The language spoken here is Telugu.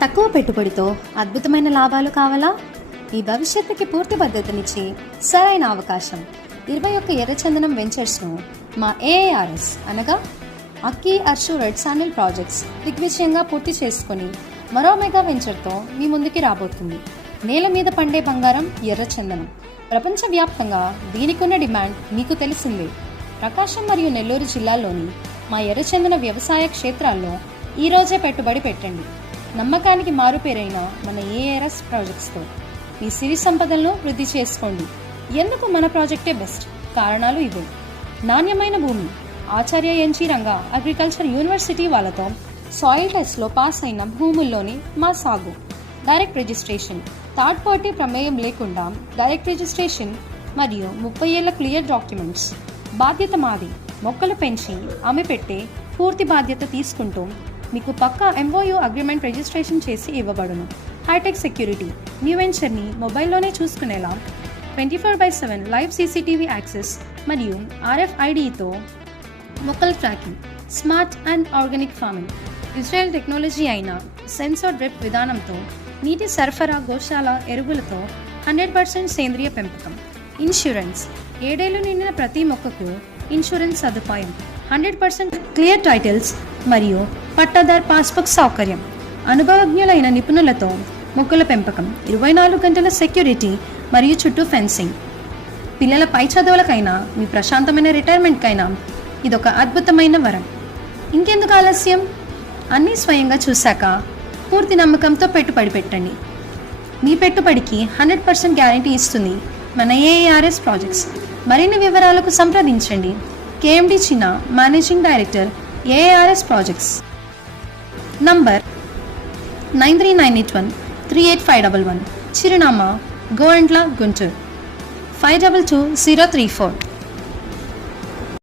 తక్కువ పెట్టుబడితో అద్భుతమైన లాభాలు కావాలా? మీ భవిష్యత్తుకి పూర్తి భద్రతనిచ్చే సరైన అవకాశం 21 ఎర్రచందనం వెంచర్స్ను మా ఏఆర్ఎస్ అనగా అక్కి అర్షు రెడ్ శాండిల్ ప్రాజెక్ట్స్ దిగ్విజయంగా పూర్తి చేసుకుని మరో మెగా వెంచర్తో మీ ముందుకి రాబోతుంది. నేల మీద పండే బంగారం ఎర్రచందనం. ప్రపంచవ్యాప్తంగా దీనికున్న డిమాండ్ మీకు తెలిసిందే. ప్రకాశం మరియు నెల్లూరు జిల్లాల్లోని మా ఎర్రచందన వ్యవసాయ క్షేత్రాల్లో ఈరోజే పెట్టుబడి పెట్టండి. నమ్మకానికి మారుపేరైన మన ఏఆర్ఎస్ ప్రాజెక్ట్స్తో మీ సిరి సంపదలను వృద్ధి చేసుకోండి. ఎందుకు మన ప్రాజెక్టే బెస్ట్? కారణాలు ఇవే: నాణ్యమైన భూమి, ఆచార్య ఎన్జీ రంగా అగ్రికల్చర్ యూనివర్సిటీ వాళ్ళతో సాయిల్ టెస్ట్లో పాస్ అయిన భూముల్లోని మా సాగు, డైరెక్ట్ రిజిస్ట్రేషన్, థర్డ్ పార్టీ ప్రమేయం లేకుండా డైరెక్ట్ రిజిస్ట్రేషన్ మరియు 30 ఏళ్ల క్లియర్ డాక్యుమెంట్స్. బాధ్యత మాది. మొక్కలు పెంచి అమ్మిపెట్టే పూర్తి బాధ్యత తీసుకుంటూ మీకు పక్కా ఎంఓయూ అగ్రిమెంట్ రిజిస్ట్రేషన్ చేసి ఇవ్వబడును. Hi-tech security. మీ వెంచర్ని మొబైల్లోనే చూసుకునేలా 24/7 లైవ్ సీసీటీవీ యాక్సెస్ మరియు RFIDతో మొక్కల tracking. Smart and organic farming. Israel technology అయిన సెన్సార్ డ్రిప్ విధానంతో నీటి సరఫరా, గోశాల ఎరువులతో 100% సేంద్రియ పెంపకం. ఇన్సూరెన్స్. 7 ఏళ్లు నిండిన ప్రతి మొక్కకు ఇన్సూరెన్స్ సదుపాయం, 100% క్లియర్ టైటిల్స్ మరియు పట్టాదార్ పాస్బుక్ సౌకర్యం. అనుభవజ్ఞులైన నిపుణులతో మొక్కల పెంపకం, 24 గంటల సెక్యూరిటీ మరియు చుట్టూ ఫెన్సింగ్. పిల్లల పై చదువులకైనా మీ ప్రశాంతమైన రిటైర్మెంట్కైనా ఇదొక అద్భుతమైన వరం. ఇంకెందుకు ఆలస్యం? అన్నీ స్వయంగా చూశాక పూర్తి నమ్మకంతో పెట్టుబడి పెట్టండి. మీ పెట్టుబడికి 100% గ్యారంటీ ఇస్తుంది మన ఏఆర్ఎస్ ప్రాజెక్ట్స్. మరిన్ని వివరాలకు సంప్రదించండి. కేఎండి చిన్న, managing director, ARS projects. Number 939813 38511. చిరునామా గోరంట్ల, గుంటూరు 522034.